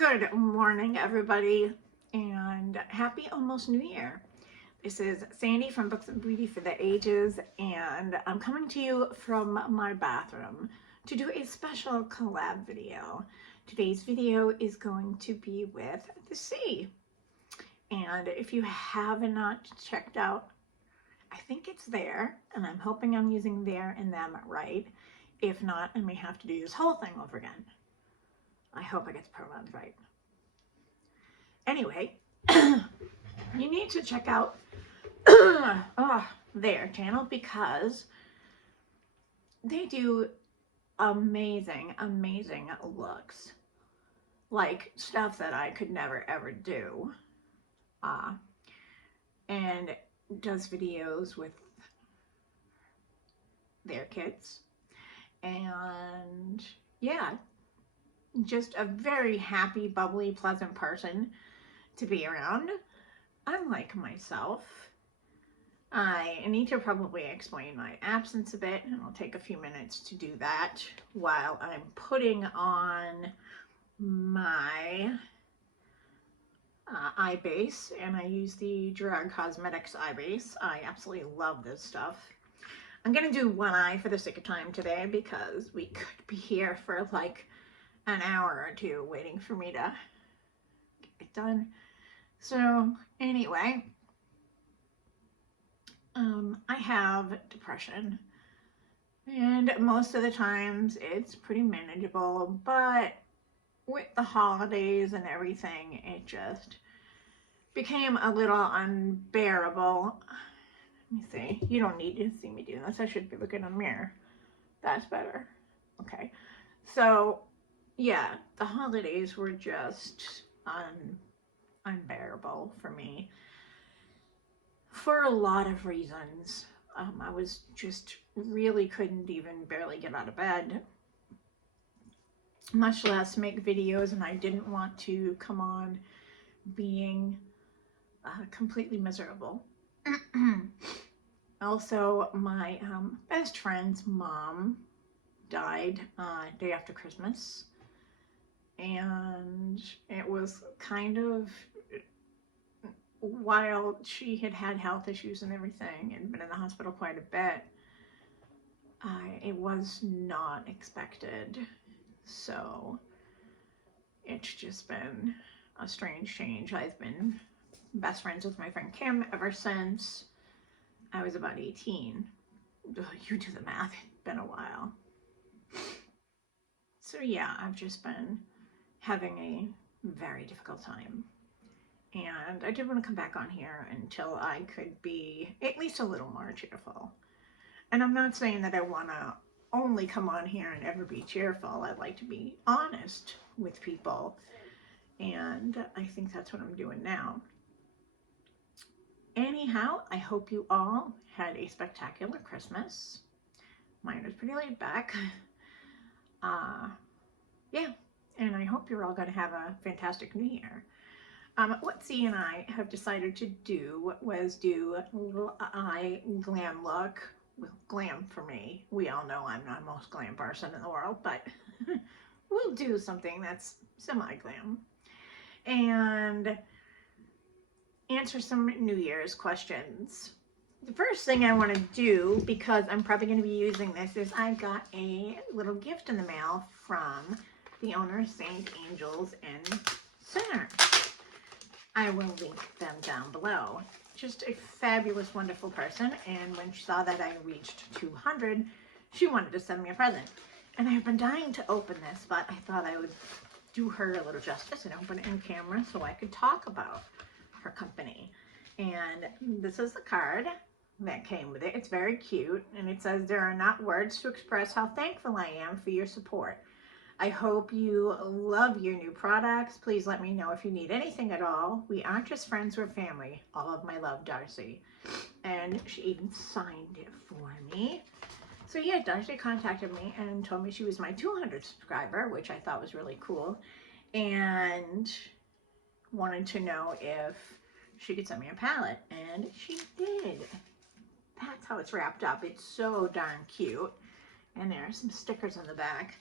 Good morning, everybody, and happy almost New Year. This is Sandy from Books and Beauty for the Ages, and I'm coming to you from my bathroom to do a special collab video. Today's video is going to be with the sea. And if you have not checked out, I think it's there, and I'm hoping I'm using there and them right. If not, I may have to do this whole thing over again. I hope I get the pronouns right. Anyway, you need to check out their channel because they do amazing looks, like stuff that I could never ever do, and does videos with their kids, and yeah, just a very happy, bubbly, pleasant person to be around. Unlike myself, I need to probably explain my absence a bit, and I'll take a few minutes to do that while I'm putting on my eye base, and I use the Drug Cosmetics eye base. I absolutely love this stuff. I'm gonna do one eye for the sake of time today because we could be here for like an hour or two waiting for me to get it done. So anyway, I have depression, and most of the times it's pretty manageable, but with the holidays and everything, it just became a little unbearable. Let me see. You don't need to see me do this. I should be looking in the mirror. That's better. Okay. So yeah, the holidays were just unbearable for me for a lot of reasons. I was just really couldn't even barely get out of bed, much less make videos, and I didn't want to come on being completely miserable. Also, my best friend's mom died day after Christmas, and it was kind of, while she had had health issues and everything and been in the hospital quite a bit, it was not expected. So it's just been a strange change. I've been best friends with my friend Kim ever since I was about 18. You do the math, it's been a while. So yeah, I've just been having a very difficult time. And I did want to come back on here until I could be at least a little more cheerful. And I'm not saying that I want to only come on here and ever be cheerful. I'd like to be honest with people. And I think that's what I'm doing now. Anyhow, I hope you all had a spectacular Christmas. Mine was pretty laid back. Yeah, and I hope you're all going to have a fantastic New Year. What C and I have decided to do was do a little eye glam look. Well, glam for me. We all know I'm not the most glam person in the world, but we'll do something that's semi-glam. And answer some New Year's questions. The first thing I want to do, because I'm probably going to be using this, is I got a little gift in the mail from the owner of St. Angel's in Center. I will link them down below. Just a fabulous, wonderful person, and when she saw that I reached 200, she wanted to send me a present. And I've been dying to open this, but I thought I would do her a little justice and open it in camera so I could talk about her company. And this is the card that came with it. It's very cute, and it says, "There are not words to express how thankful I am for your support. I hope you love your new products. Please let me know if you need anything at all. We aren't just friends, we're family. All of my love, Darcy." And she even signed it for me. So yeah, Darcy contacted me and told me she was my 200th subscriber, which I thought was really cool, and wanted to know if she could send me a palette, and she did. That's how it's wrapped up. It's so darn cute. And there are some stickers on the back.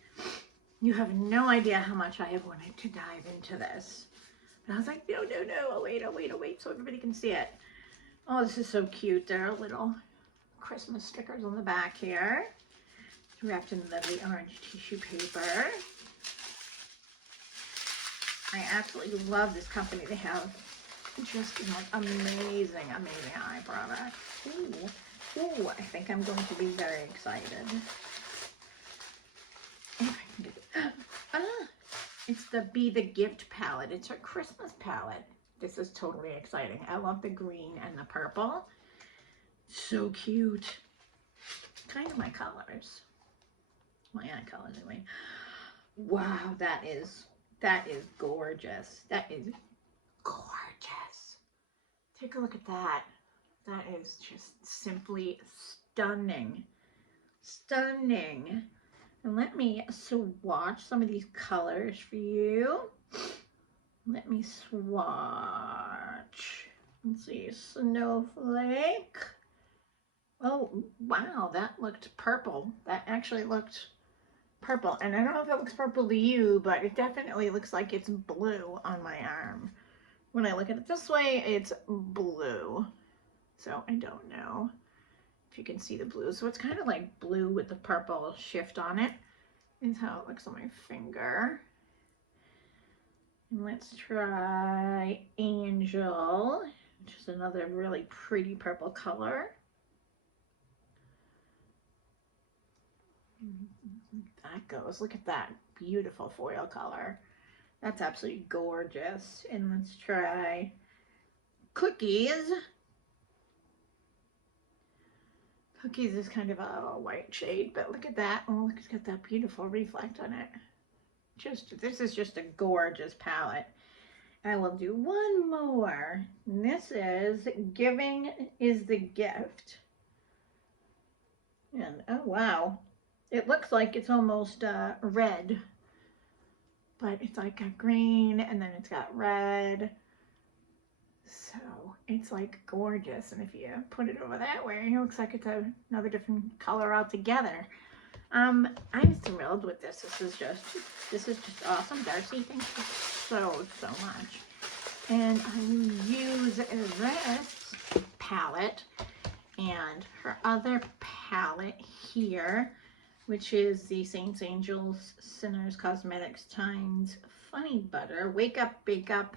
You have no idea how much I have wanted to dive into this. But I was like, no, no, no, I'll wait so everybody can see it. Oh, this is so cute. There are little Christmas stickers on the back here. Wrapped in lovely orange tissue paper. I absolutely love this company. They have just amazing eye products. Ooh, I think I'm going to be very excited. It's the Be the Gift palette. It's her Christmas palette. This is totally exciting. I love the green and the purple. So cute. Kind of my colors. My eye colors anyway. Wow, that is gorgeous. That is gorgeous. Take a look at that. That is just simply stunning. Stunning. And let me swatch some of these colors for you. Let me swatch. Let's see, Snowflake. Oh, wow, that looked purple. That actually looked purple. And I don't know if it looks purple to you, but it definitely looks like it's blue on my arm. When I look at it this way, it's blue. So I don't know if you can see the blue. So it's kind of like blue with the purple shift on it. Is how it looks on my finger. And let's try Angel, which is another really pretty purple color. That goes. Look at that beautiful foil color. That's absolutely gorgeous. And let's try Cookies. Cookies is kind of a white shade, but look at that. Oh, look, it's got that beautiful reflect on it. This is just a gorgeous palette. I will do one more. And this is Giving is the Gift. And oh wow, it looks like it's almost red, but it's like a green and then it's got red. So it's like gorgeous. And if you put it over that way, it looks like it's another different color altogether. I'm thrilled with this. This is just awesome. Darcy, thank you so much. And I use this palette and her other palette here, which is the Saints, Angels, Sinners, Cosmetics times Funny Butter, Wake Up, Bake Up,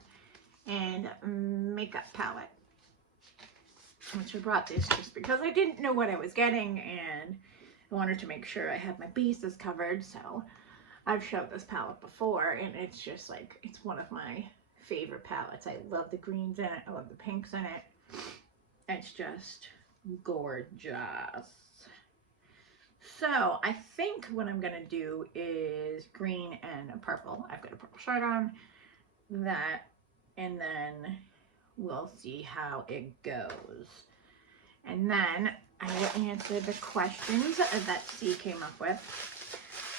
and Makeup palette. Which I brought this just because I didn't know what I was getting and I wanted to make sure I had my bases covered. So I've showed this palette before and it's just like, it's one of my favorite palettes. I love the greens in it. I love the pinks in it. It's just gorgeous. So I think what I'm going to do is green and purple. I've got a purple shirt on, that, and then we'll see how it goes. And then I will answer the questions that C came up with.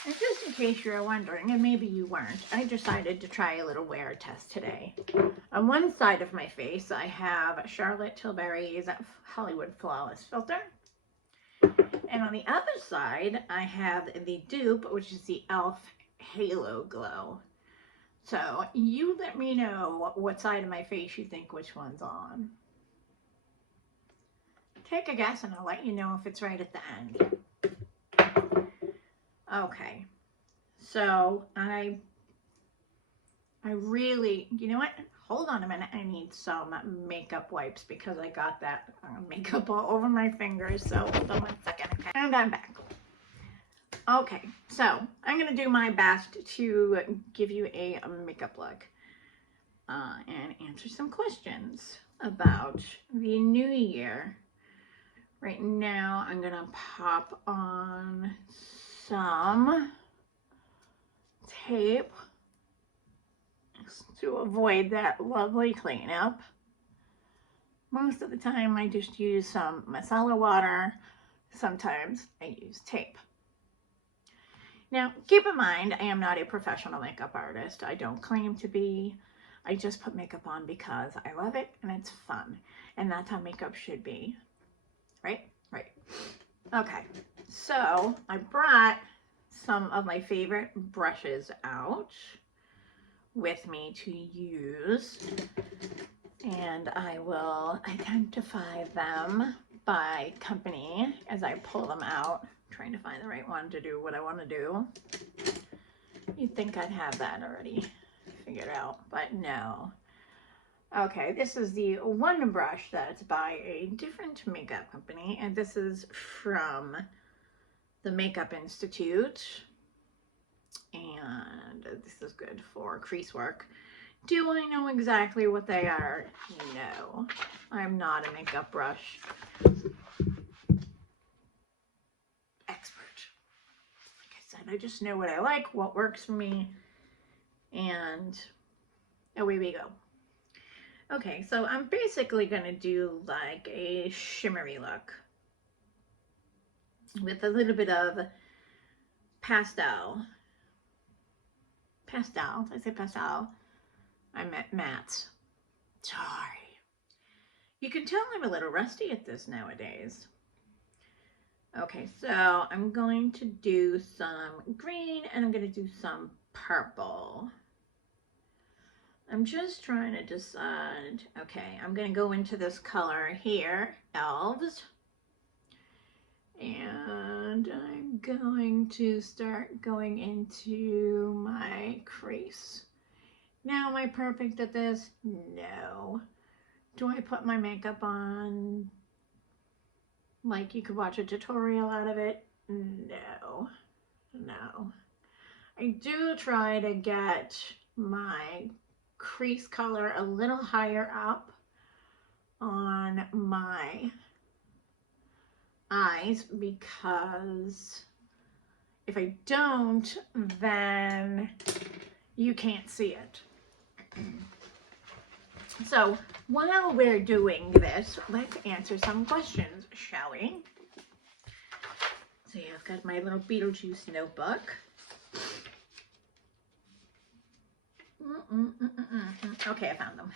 And just in case you're wondering, and maybe you weren't, I decided to try a little wear test today. On one side of my face, I have Charlotte Tilbury's Hollywood Flawless Filter. And on the other side, I have the dupe, which is the e.l.f. Halo Glow. So you let me know what side of my face you think which one's on. Take a guess and I'll let you know if it's right at the end. Okay, so I really, you know what? Hold on a minute. I need some makeup wipes because I got that makeup all over my fingers. So hold on 1 second. Okay, and I'm back. Okay, so I'm going to do my best to give you a makeup look and answer some questions about the new year. Right now, I'm going to pop on some tape to avoid that lovely cleanup. Most of the time, I just use some micellar water. Sometimes I use tape. Now, keep in mind, I am not a professional makeup artist. I don't claim to be. I just put makeup on because I love it and it's fun. And that's how makeup should be. Right? Right. Okay. So, I brought some of my favorite brushes out with me to use, and I will identify them by company as I pull them out. I'm trying to find the right one to do what I want to do. You'd think I'd have that already figured out, but no. Okay, this is the one brush that's by a different makeup company, and this is from the Makeup Institute, and this is good for crease work. Do I know exactly what they are? No, I'm not a makeup brush expert. Like I said, I just know what I like, what works for me, and away we go. Okay, so I'm basically going to do like a shimmery look with a little bit of pastel. Pastel, did I say pastel? I meant matte. Sorry. You can tell I'm a little rusty at this nowadays. Okay, so I'm going to do some green and I'm going to do some purple. I'm just trying to decide. Okay, I'm going to go into this color here, Elves. And I'm going to start going into my crease. Now, am I perfect at this? No. Do I put my makeup on like you could watch a tutorial out of it? No. No. I do try to get my crease color a little higher up on my eyes, because if I don't, then you can't see it. So while we're doing this, let's answer some questions, shall we? So yeah, I've got my little Beetlejuice notebook. Okay, I found them.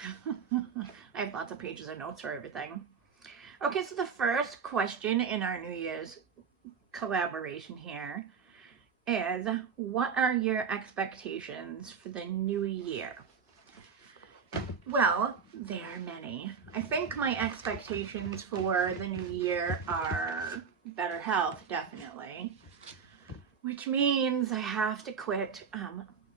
I have lots of pages of notes for everything. Okay, so the first question in our New Year's collaboration here is, what are your expectations for the new year? Well, there are many. I think my expectations for the new year are better health, definitely, which means I have to quit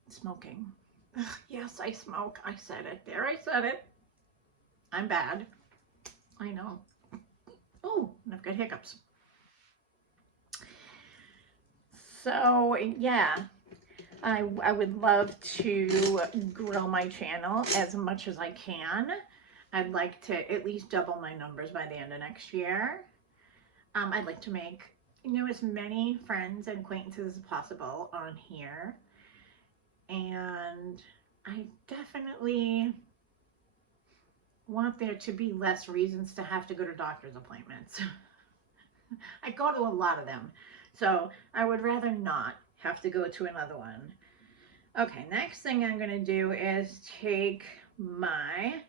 smoking. Ugh, yes, I smoke. I said it. There, I said it. I'm bad. I know. Oh, and I've got hiccups. So, yeah, I would love to grow my channel as much as I can. I'd like to at least double my numbers by the end of next year. I'd like to make, as many friends and acquaintances as possible on here. And I definitely want there to be less reasons to have to go to doctor's appointments. I go to a lot of them, so I would rather not have to go to another one. Okay, next thing I'm going to do is take my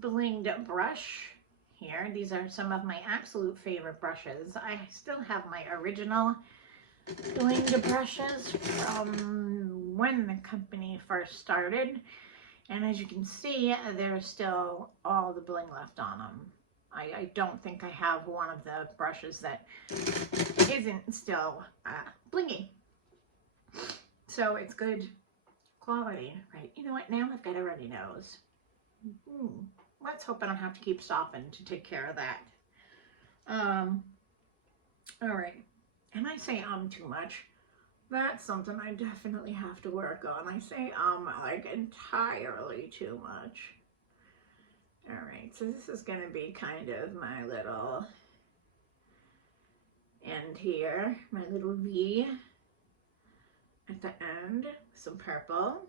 blinged brush here. These are some of my absolute favorite brushes. I still have my original blinged brushes from when the company first started, and as you can see, there's still all the bling left on them. I don't think I have one of the brushes that isn't still blingy. So it's good quality, right? You know what? Now I've got a runny nose. Let's hope I don't have to keep stopping to take care of that. All right. And I say too much. That's something I definitely have to work on. I say like entirely too much. All right, so this is going to be kind of my little end here, my little V at the end, some purple.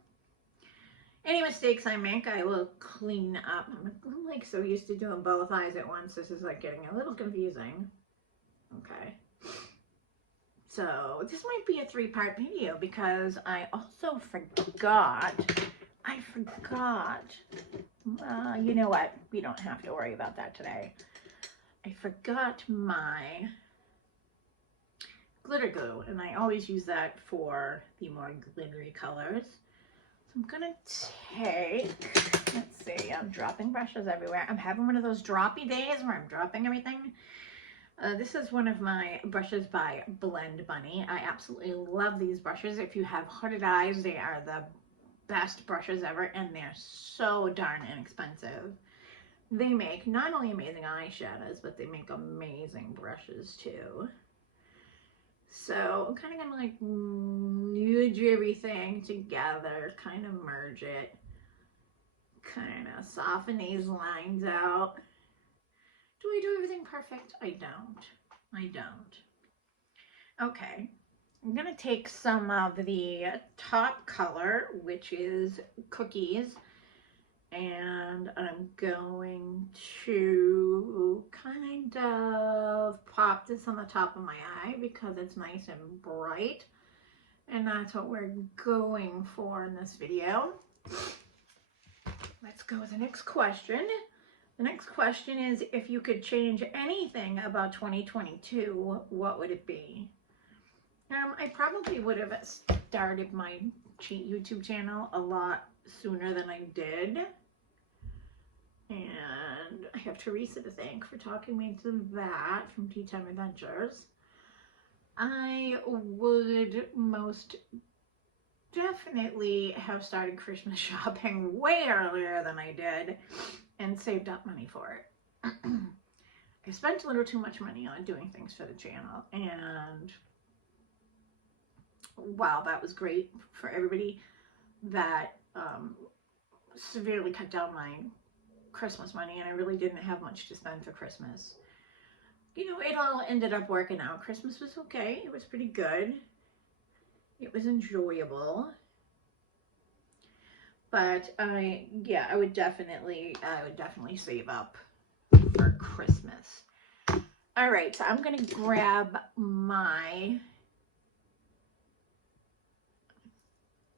Any mistakes I make, I will clean up. I'm like so used to doing both eyes at once, this is like getting a little confusing. Okay. So this might be a 3-part video because I also forgot. You know what? We don't have to worry about that today. I forgot my glitter glue, and I always use that for the more glittery colors. So I'm gonna take, let's see, I'm dropping brushes everywhere. I'm having one of those droppy days where I'm dropping everything. This is one of my brushes by Blend Bunny. I absolutely love these brushes. If you have hooded eyes, they are the best brushes ever, and they're so darn inexpensive. They make not only amazing eyeshadows, but they make amazing brushes too. So I'm kind of gonna like nudge everything together, kind of merge it, kind of soften these lines out. Do I do everything perfect? I don't. Okay, I'm gonna take some of the top color, which is Cookies, and I'm going to kind of pop this on the top of my eye because it's nice and bright, and that's what we're going for in this video. Let's go with the next question. The next question is, if you could change anything about 2022, what would it be? I probably would have started my YouTube channel a lot sooner than I did. And I have Teresa to thank for talking me into that from Tea Time Adventures. I would most definitely have started Christmas shopping way earlier than I did and saved up money for it. I spent a little too much money on doing things for the channel, and wow, that was great for everybody. That severely cut down my Christmas money, and I really didn't have much to spend for Christmas. You know, it all ended up working out. Christmas was okay. It was pretty good. It was enjoyable. But I would definitely save up for Christmas. All right, so I'm gonna grab my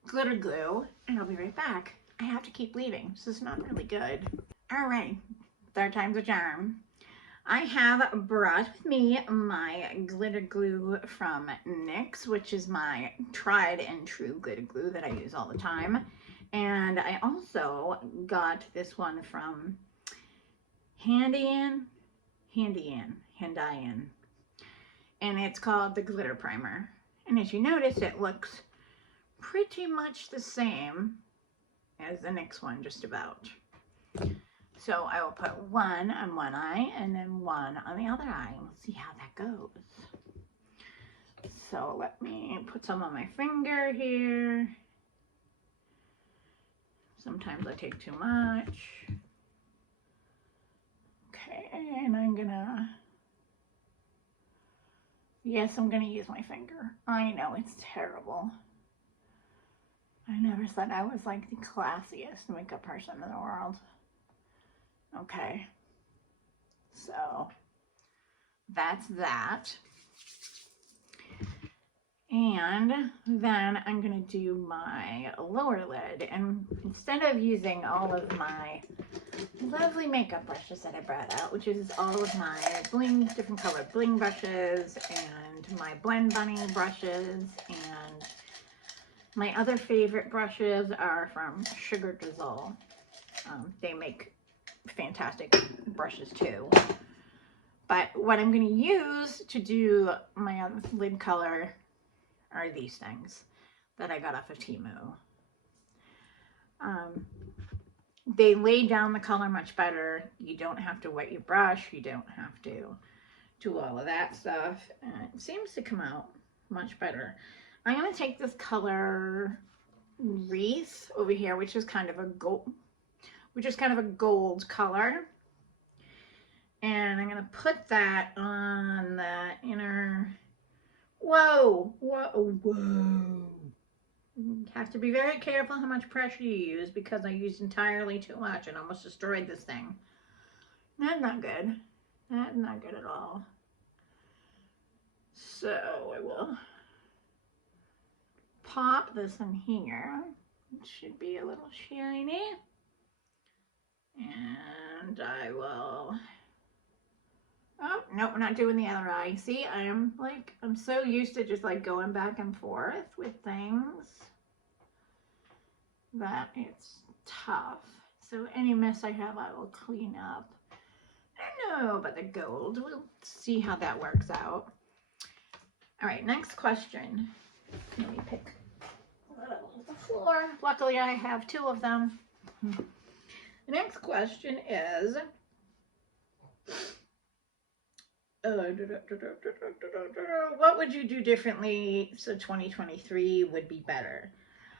glitter glue and I'll be right back. I have to keep leaving. This is not really good. All right, third time's a charm. I have brought with me my glitter glue from NYX, which is my tried and true glitter glue that I use all the time. And I also got this one from Handian, and it's called the Glitter Primer. And as you notice, it looks pretty much the same as the NYX one, just about. So I will put one on one eye and then one on the other eye, and we'll see how that goes. So let me put some on my finger here. Sometimes I take too much. Okay, and I'm gonna use my finger. I know, it's terrible. I never said I was like the classiest makeup person in the world. Okay, so that's that. And then I'm gonna do my lower lid, and instead of using all of my lovely makeup brushes that I brought out, which is all of my different colored bling brushes and my Blend Bunny brushes, and my other favorite brushes are from Sugar Drizzle. They make fantastic brushes too. But what I'm going to use to do my other lid color are these things that I got off of Temu. They lay down the color much better. You don't have to wet your brush. You don't have to do all of that stuff. And it seems to come out much better. I'm going to take this color Wreath over here, which is kind of a gold color. And I'm going to put that on the inner. Whoa. You have to be very careful how much pressure you use, because I used entirely too much and almost destroyed this thing. That's not good. That's not good at all. So I will pop this in here. It should be a little shiny. And I will, Oh, nope, we're not doing the other eye. See, I'm so used to just like going back and forth with things that it's tough. So any mess I have, I will clean up. I don't know about the gold. We'll see how that works out. All right, next question. Let me pick a little off the floor. Luckily, I have 2 of them. The next question is, what would you do differently so 2023 would be better?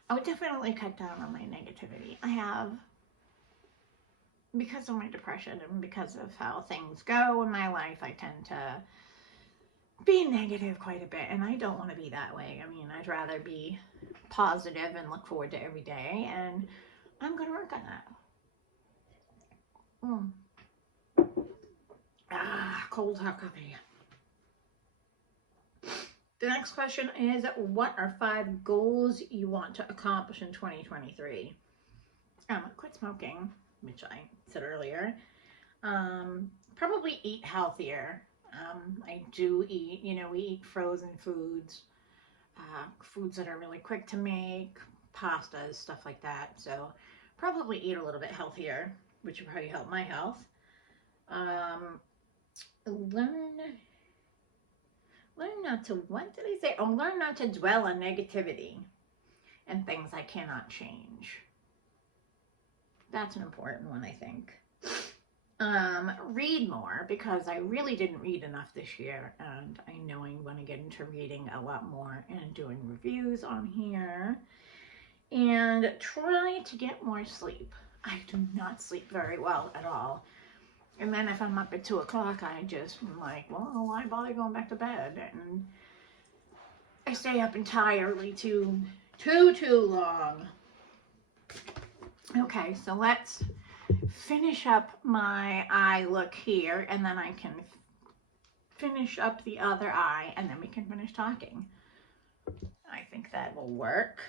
I would definitely cut down on my negativity. I have, because of my depression and because of how things go in my life, I tend to be negative quite a bit, and I don't want to be that way. I mean, I'd rather be positive and look forward to every day, and I'm going to work on that. Cold hot coffee. The next question is, what are 5 goals you want to accomplish in 2023? Quit smoking, which I said earlier. Probably eat healthier. I do eat, we eat frozen foods, foods that are really quick to make, pastas, stuff like that. So probably eat a little bit healthier, which would probably help my health. Learn not to, what did I say? Oh, learn not to dwell on negativity and things I cannot change. That's an important one, I think. Read more, because I really didn't read enough this year, and I know I want to get into reading a lot more and doing reviews on here. And try to get more sleep. I do not sleep very well at all. And then if I'm up at 2 o'clock, I'm like, well, why bother going back to bed? And I stay up entirely too long. Okay, so let's finish up my eye look here, and then I can finish up the other eye, and then we can finish talking. I think that will work.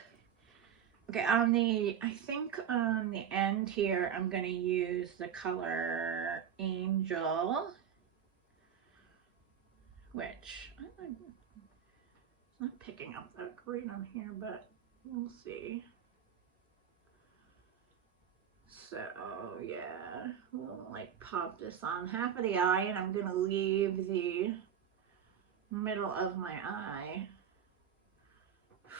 Okay, I think on the end here, I'm going to use the color Angel, which I'm not picking up that green on here, but we'll see. So yeah, we'll like pop this on half of the eye, and I'm going to leave the middle of my eye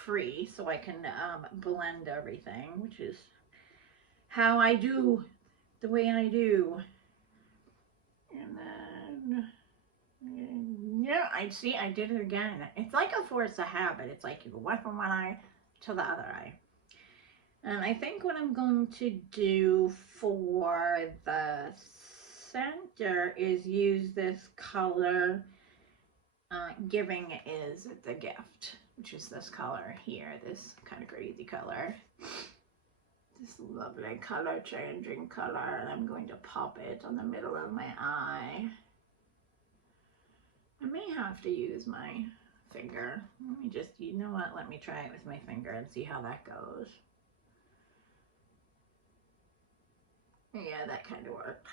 free so I can blend everything, which is how I do the way I do. And then yeah, I did it again. It's like a force of habit. It's like you go from one eye to the other eye. And I think what I'm going to do for the center is use this color, Giving is the Gift, which is this color here, this kind of crazy color. This lovely color changing color, and I'm going to pop it on the middle of my eye. I may have to use my finger. Let me just, you know what, let me try it with my finger and see how that goes. Yeah, that kind of worked.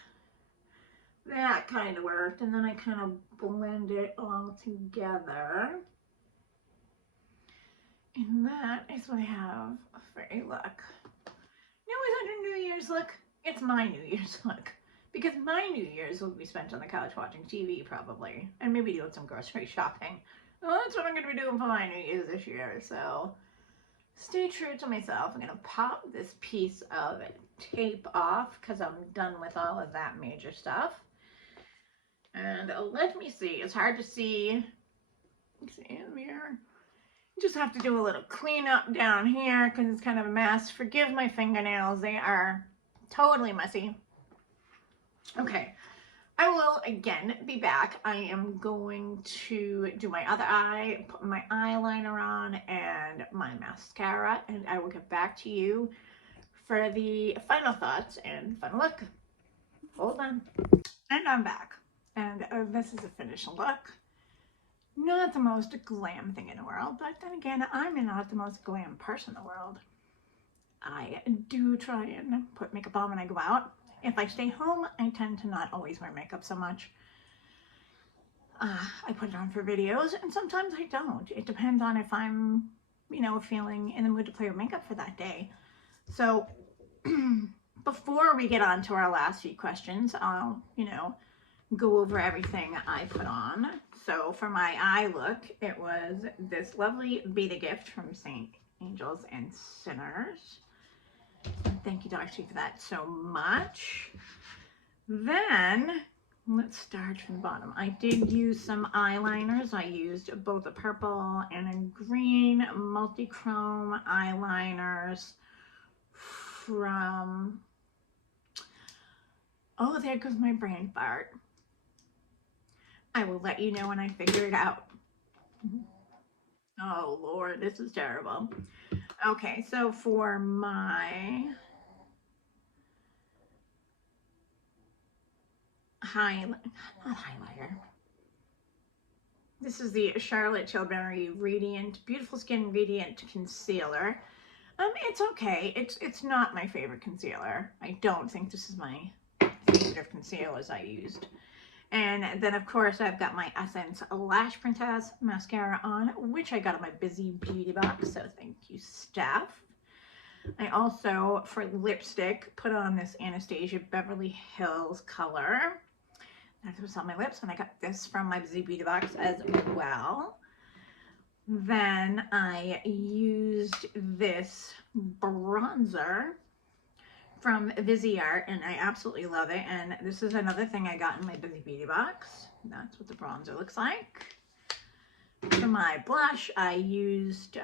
That kind of worked, and then I kind of blend it all together. And that is what I have for a look. Now, is it a New Year's look? It's my New Year's look. Because my New Year's will be spent on the couch watching TV, probably. And maybe doing some grocery shopping. Well, that's what I'm going to be doing for my New Year's this year, so stay true to myself. I'm going to pop this piece of tape off because I'm done with all of that major stuff. And let me see. It's hard to see. Let's see in the mirror. Just have to do a little cleanup down here because it's kind of a mess. Forgive my fingernails. They are totally messy. Okay. I will again be back. I am going to do my other eye, put my eyeliner on, and my mascara, and I will get back to you for the final thoughts and final look. Hold on. And I'm back. And this is a finished look. Not the most glam thing in the world, but then again, I'm not the most glam person in the world. I do try and put makeup on when I go out. If I stay home, I tend to not always wear makeup so much. I put it on for videos, and sometimes I don't. It depends on if I'm, you know, feeling in the mood to play with makeup for that day. So before we get on to our last few questions, I'll, you know, go over everything I put on. So for my eye look, it was this lovely Beta gift from St. Angels and Sinners. Thank you, Darcy, for that so much. Then let's start from the bottom. I did use some eyeliners. I used both a purple and a green multi-chrome eyeliners from, oh, there goes my brain fart. I will let you know when I figure it out. Oh, Lord, this is terrible. Okay, so for my highlighter, this is the Charlotte Tilbury Radiant Beautiful Skin Radiant Concealer. It's okay. It's not my favorite concealer. I don't think this is my favorite of concealers I used. And then, of course, I've got my Essence Lash Princess mascara on, which I got in my Busy Beauty box, so thank you, Steph. I also, for lipstick, put on this Anastasia Beverly Hills color. That was on my lips, and I got this from my Busy Beauty box as well. Then I used this bronzer from Viseart, and I absolutely love it. And this is another thing I got in my Busy Beauty box. That's what the bronzer looks like. For my blush, I used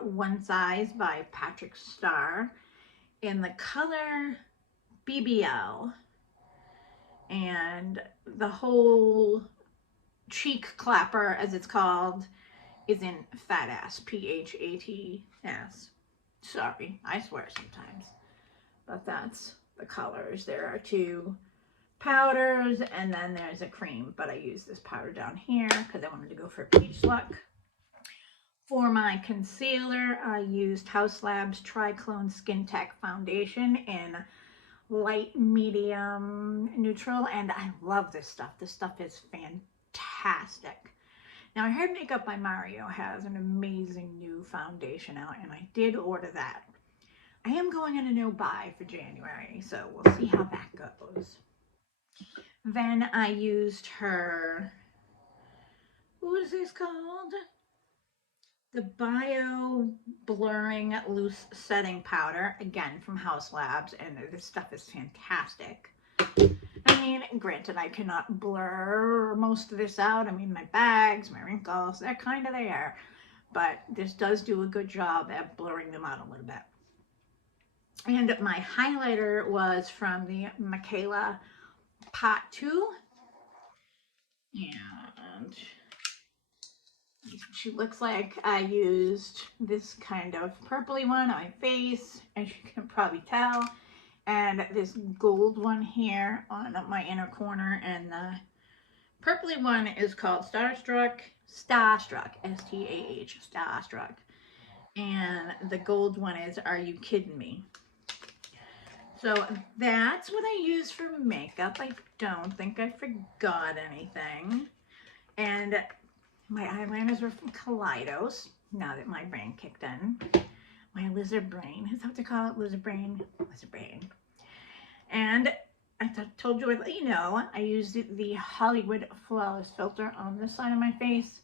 One Size by Patrick Starr in the color BBL. And the whole cheek clapper, as it's called, is in Fat Ass, P-H-A-T-S. Sorry, I swear sometimes. But that's the colors. There are two powders, and then there's a cream, but I use this powder down here because I wanted to go for a peach look. For my concealer, I used House Labs Triclone Skin Tech Foundation in light, medium, neutral, and I love this stuff. This stuff is fantastic. Now, I heard Makeup by Mario has an amazing new foundation out, and I did order that. I am going on a no buy for January, so we'll see how that goes. Then I used her, what is this called? The Bio Blurring Loose Setting Powder, again from House Labs, and this stuff is fantastic. I mean, granted, I cannot blur most of this out. I mean, my bags, my wrinkles, they're kind of there, but this does do a good job at blurring them out a little bit. And my highlighter was from the Michaela Pot 2. And she looks like I used this kind of purpley one on my face, as you can probably tell. And this gold one here on my inner corner. And the purpley one is called Starstruck, S-T-A-H, Starstruck. And the gold one is Are You Kidding Me? So that's what I use for makeup. I don't think I forgot anything. And my eyeliners were from Kaleidos, now that my brain kicked in. My lizard brain, is that what they call it? Lizard brain? Lizard brain. And I told you I'd let you know, I used the Hollywood Flawless filter on this side of my face.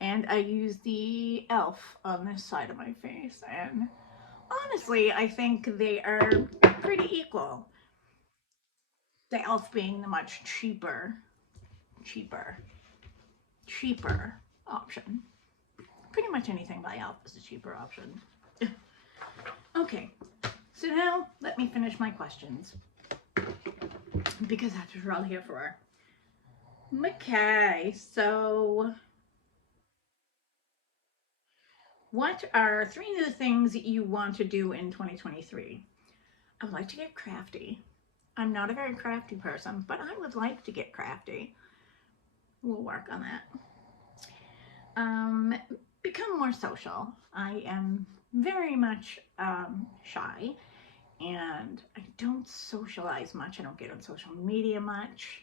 And I used the e.l.f. on this side of my face. And honestly, I think they are pretty equal. The e.l.f. being the much cheaper option. Pretty much anything by e.l.f. is a cheaper option. Okay, so now let me finish my questions, because that's what we're all here for. Okay, so what are 3 new things you want to do in 2023? I would like to get crafty. I'm not a very crafty person, but I would like to get crafty. We'll work on that. Become more social. I am very much shy, and I don't socialize much. I don't get on social media much.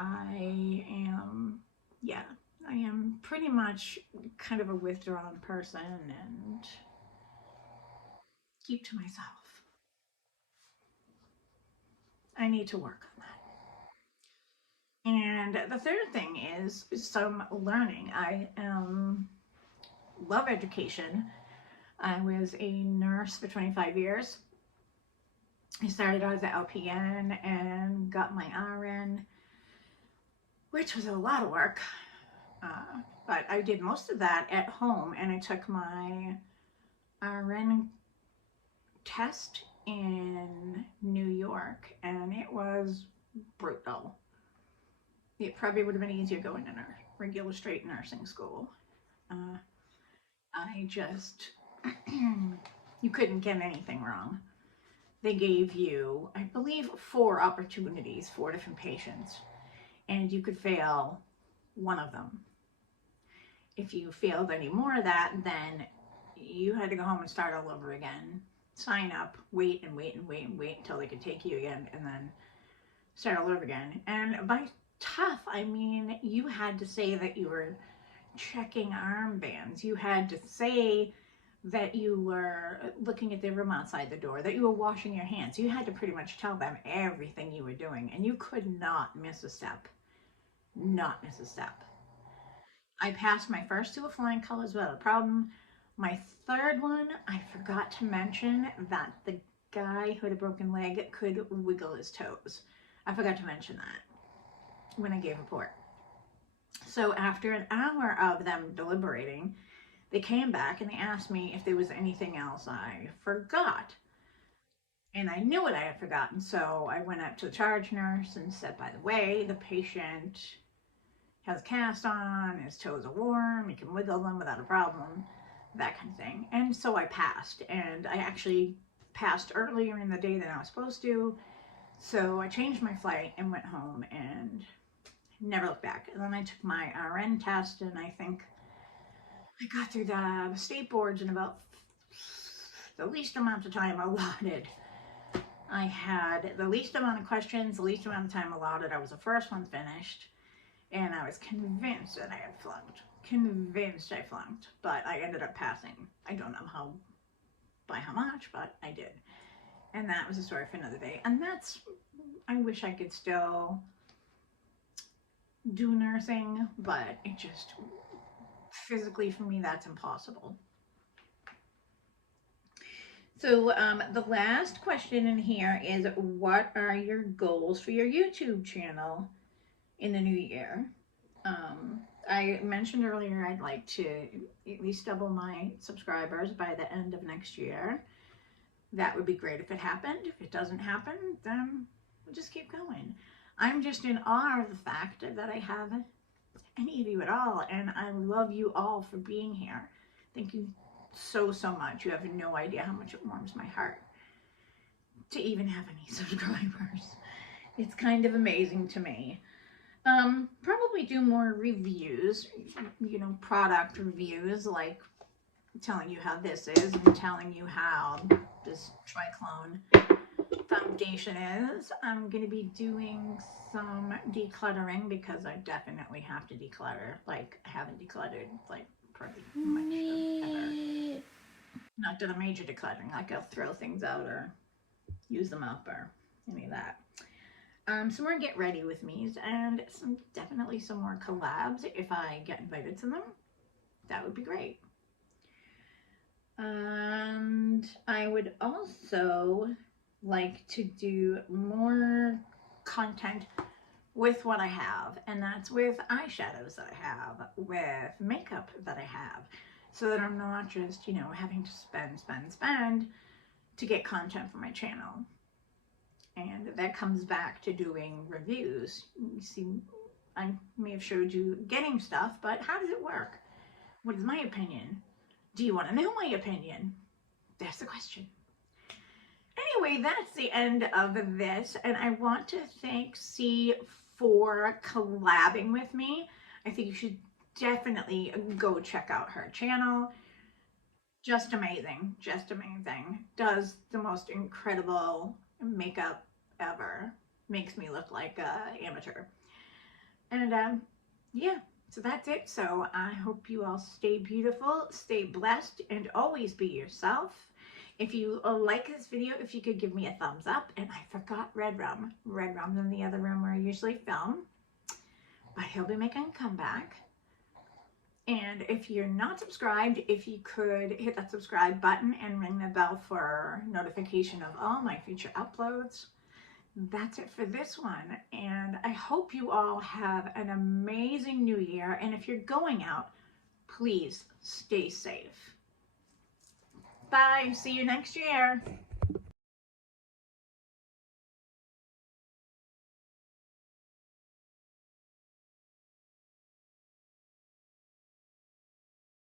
I am, yeah, I am pretty much kind of a withdrawn person and keep to myself. I need to work on that. And the third thing is some learning. I love education. I was a nurse for 25 years. I started out as an LPN and got my RN, which was a lot of work. But I did most of that at home, and I took my RN test in New York, and it was brutal. It probably would have been easier going to regular straight nursing school. Uh, I just, you couldn't get anything wrong. They gave you, I believe, 4 opportunities, 4 different patients, and you could fail one of them. If you failed any more of that, then you had to go home and start all over again. Sign up, wait and wait and wait and wait until they could take you again, and then start all over again. And by tough, I mean you had to say that you were checking armbands. You had to say that you were looking at the room outside the door, that you were washing your hands. You had to pretty much tell them everything you were doing, and you could not miss a step. Not miss a step. I passed my first 2 with flying colors without a problem. My third one, I forgot to mention that the guy who had a broken leg could wiggle his toes. I forgot to mention that when I gave report. So after an hour of them deliberating, they came back and they asked me if there was anything else I forgot. And I knew what I had forgotten, so I went up to the charge nurse and said, by the way, the patient has a cast on, his toes are warm, he can wiggle them without a problem, that kind of thing. And so I passed, and I actually passed earlier in the day than I was supposed to. So I changed my flight and went home and never looked back. And then I took my RN test, and I think I got through the state boards in about the least amount of time allotted. I had the least amount of questions, the least amount of time allotted. I was the first one finished, and I was convinced that I had flunked. Convinced I flunked, but I ended up passing. I don't know how, by how much, but I did. And that was a story for another day. And that's, I wish I could still do nursing, but it just, physically for me, that's impossible. So the last question in here is, what are your goals for your YouTube channel in the new year? I mentioned earlier I'd like to at least double my subscribers by the end of next year. That would be great if it happened. If it doesn't happen, then we'll just keep going. I'm just in awe of the fact that I have any of you at all, and I love you all for being here. Thank you so much. You have no idea how much it warms my heart to even have any subscribers. It's kind of amazing to me. Probably do more reviews, you know, product reviews, like telling you how this is and telling you how this triclone foundation is. I'm going to be doing some decluttering because I definitely have to declutter. Like, I haven't decluttered, like, pretty much ever. Not done a major decluttering, like I'll throw things out or use them up or any of that. Some more get ready with me's and definitely some more collabs if I get invited to them. That would be great. And I would also like to do more content with what I have, and that's with eyeshadows that I have, with makeup that I have, so that I'm not just, you know, having to spend to get content for my channel. And that comes back to doing reviews. You see, I may have showed you getting stuff, but how does it work? What is my opinion? Do you want to know my opinion? That's the question. Anyway, that's the end of this, and I want to thank C for collabing with me. I think you should definitely go check out her channel. Just amazing, just amazing. Does the most incredible makeup ever. Makes me look like an amateur. And yeah, so that's it. So I hope you all stay beautiful, stay blessed, and always be yourself. If you like this video, if you could give me a thumbs up. And I forgot Red Rum. Red Rum's in the other room where I usually film, but he'll be making a comeback. And if you're not subscribed, if you could hit that subscribe button and ring the bell for notification of all my future uploads. That's it for this one. And I hope you all have an amazing new year. And if you're going out, please stay safe. Bye. See you next year.